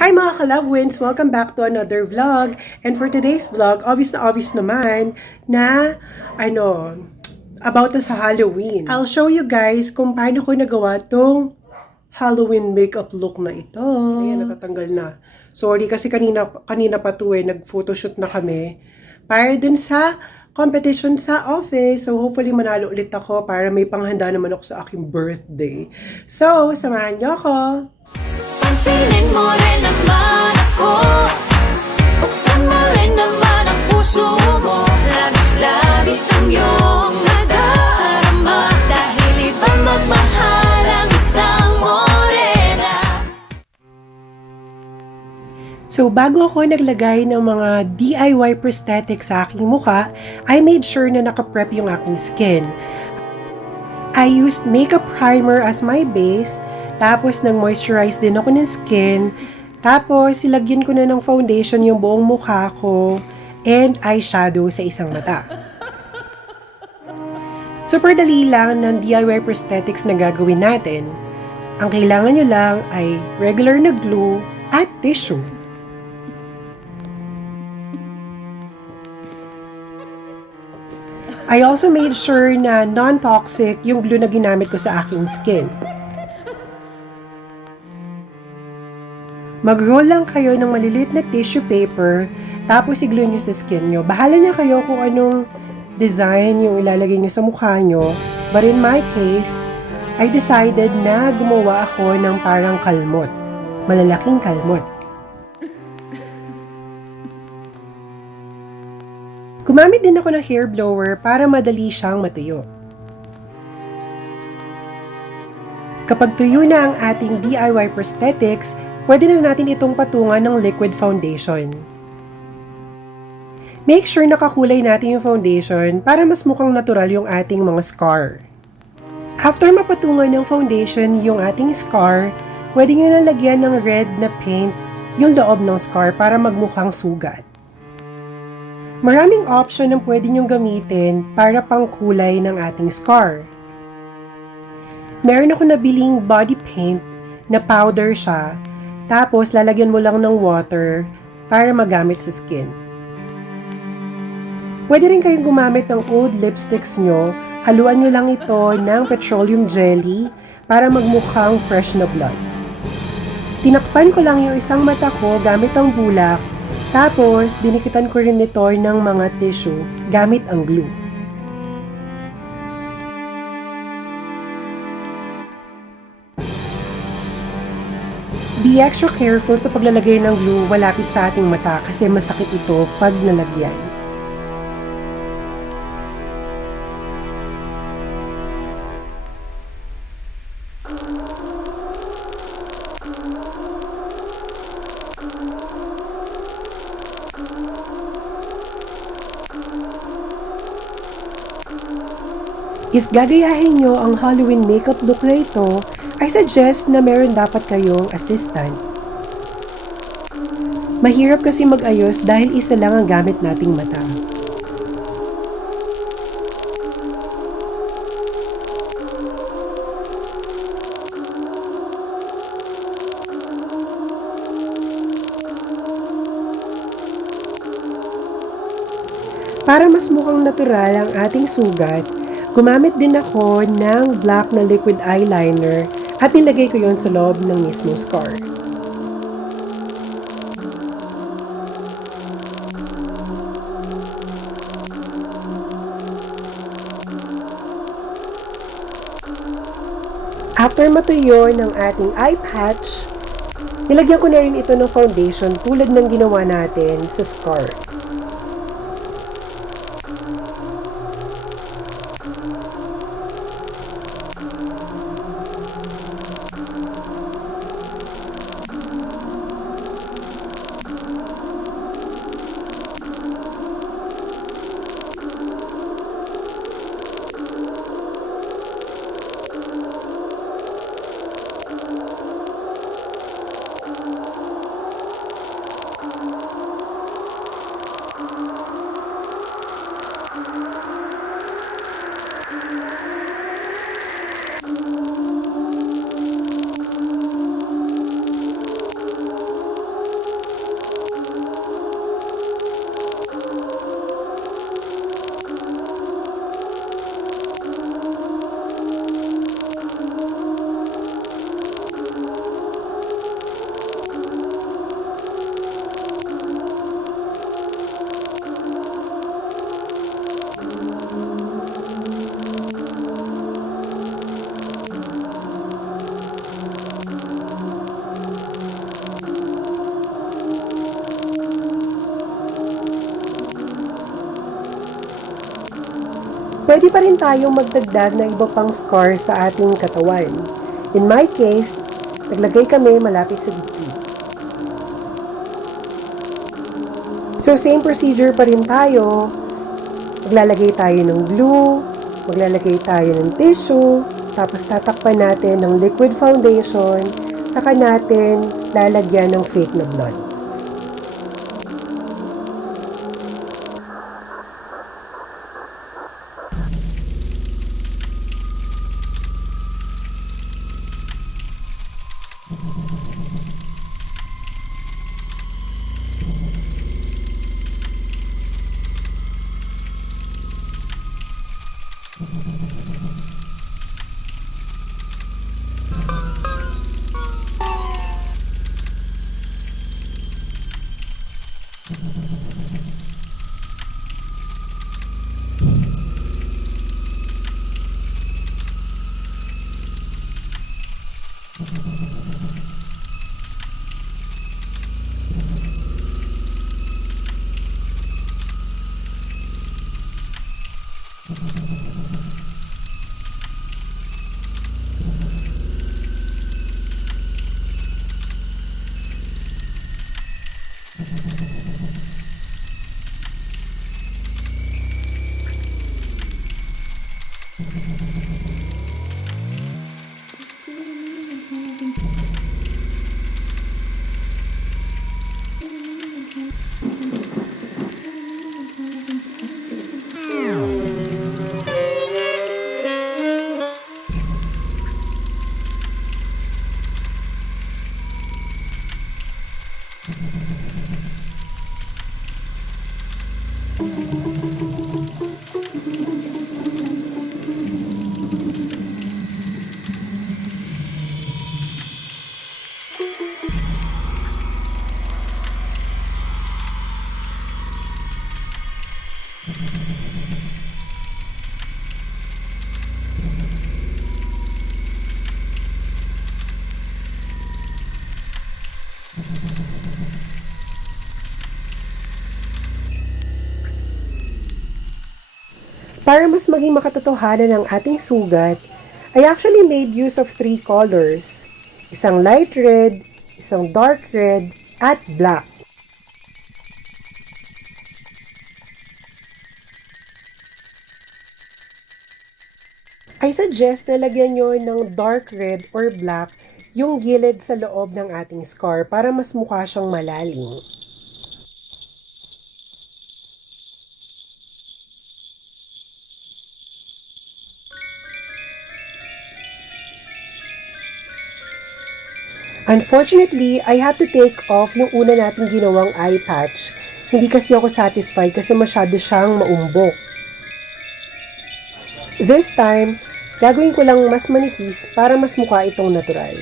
Hi mga ka-lovewins! Welcome back to another vlog. And for today's vlog, obvious naman na about sa Halloween. I'll show you guys kung paano ko nagawa tong Halloween makeup look na ito. Ayan, natatanggal na. Sorry kasi kanina pa to nag-photoshoot na kami para dun sa competition sa office. So hopefully manalo ulit ako para may panghanda naman ako sa aking birthday. So, samahan niyo ako! Pansinin mo rin naman ako, buksan mo rin naman ang puso mo. Labis-labis ang iyong nadarama, dahil iba magmahal ang isang morena. So bago ako naglagay ng mga DIY prosthetics sa aking mukha, I made sure na nakaprep yung aking skin. I used makeup primer as my base. Tapos, nag-moisturize din ako ng skin. Tapos, silagyan ko na ng foundation yung buong mukha ko. And eyeshadow sa isang mata. Super dali lang ng DIY prosthetics na gagawin natin. Ang kailangan nyo lang ay regular na glue at tissue. I also made sure na non-toxic yung glue na ginamit ko sa aking skin. Mag-roll lang kayo ng maliliit na tissue paper, tapos i-glue nyo sa skin nyo. Bahala na kayo kung anong design yung ilalagay nyo sa mukha nyo. But in my case, I decided na gumawa ako ng parang kalmot. Malalaking kalmot. Gumamit din ako ng hair blower para madali siyang matuyo. Kapag tuyo na ang ating DIY prosthetics, pwede na natin itong patungan ng liquid foundation. Make sure nakakulay natin yung foundation para mas mukhang natural yung ating mga scar. After mapatungan ng foundation yung ating scar, pwede nyo na lagyan ng red na paint yung loob ng scar para magmukhang sugat. Maraming option ang pwede nyong gamitin para pangkulay ng ating scar. Meron ako nabiling body paint na powder siya. Tapos, lalagyan mo lang ng water para magamit sa skin. Pwede rin kayong gumamit ng old lipsticks nyo. Haluan nyo lang ito ng petroleum jelly para magmukhang fresh na blood. Tinakpan ko lang yung isang mata ko gamit ang bulak. Tapos, dinikitan ko rin ito ng mga tissue gamit ang glue. Be extra careful sa paglalagay ng glue malapit sa ating mata kasi masakit ito pag nalagyan. If gagayahin nyo ang Halloween makeup look na ito, I suggest na meron dapat kayong assistant. Mahirap kasi mag-ayos dahil isa lang ang gamit nating mata. Para mas mukhang natural ang ating sugat, gumamit din ako ng black na liquid eyeliner at nilagay ko yon sa loob ng mismong scar. After matuyo ng ating eye patch, nilagyan ko na rin ito ng foundation tulad ng ginawa natin sa scar. Pwede pa rin tayong magdagdag ng iba pang scar sa ating katawan. In my case, naglagay kami malapit sa dibdib. So same procedure pa rin tayo. Maglalagay tayo ng glue, maglalagay tayo ng tissue, tapos tatakpan natin ng liquid foundation, saka natin lalagyan ng fake na blood. Para mas maging makatotohanan ang ating sugat, I actually made use of 3 colors. Isang light red, isang dark red, at black. I suggest na lagyan nyo ng dark red or black yung gilid sa loob ng ating scar para mas mukha siyang malalim. Unfortunately, I had to take off yung una nating ginawang eye patch. Hindi kasi ako satisfied kasi masyado siyang maumbok. This time, gagawin ko lang mas manipis para mas mukha itong natural.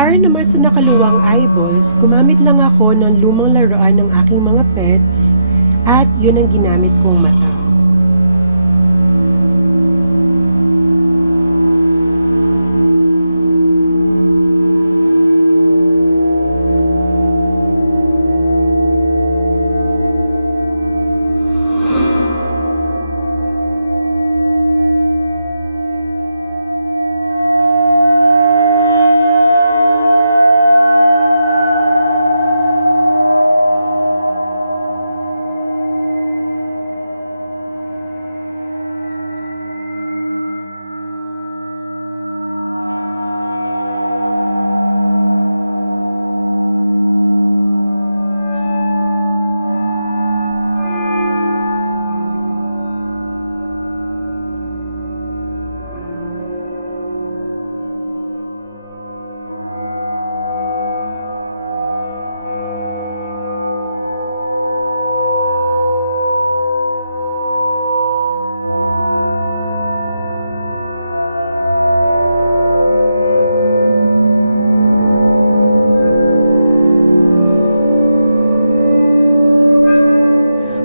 Para naman sa nakaluwang eyeballs, gumamit lang ako ng lumang laruan ng aking mga pets at yun ang ginamit kong mata.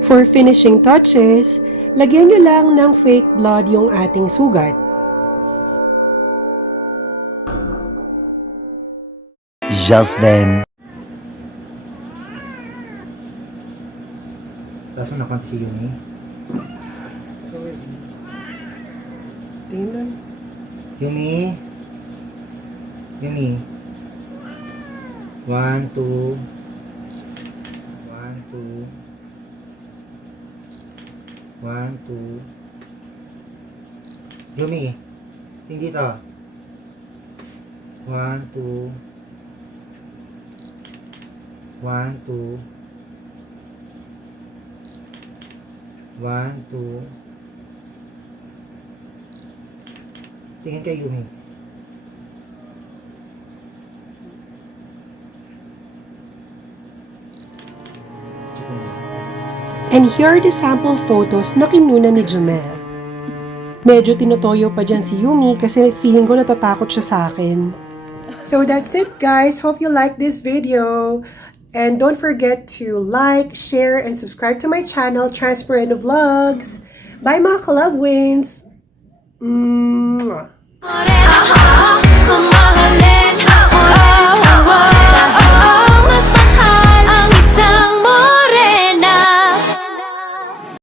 For finishing touches, lagyan nyo lang ng fake blood yung ating sugat. Just then. Tapos mo nakonti si Yumi. Sorry. Tingnan. Yumi. Yumi. 1, 2. 1, 2. 1, 2. Yumi. Tingin dito. 1, 2. 1, 2. 1, 2. Tingin kay Yumi. And here are the sample photos na kinuna ni Jumel. Medyo tinutoyo pa dyan si Yumi kasi feeling ko natatakot siya sa akin. So that's it guys. Hope you like this video. And don't forget to like, share, and subscribe to my channel, TransMorena Vlogs. Bye mga ka-love wins! Mwah. Morena.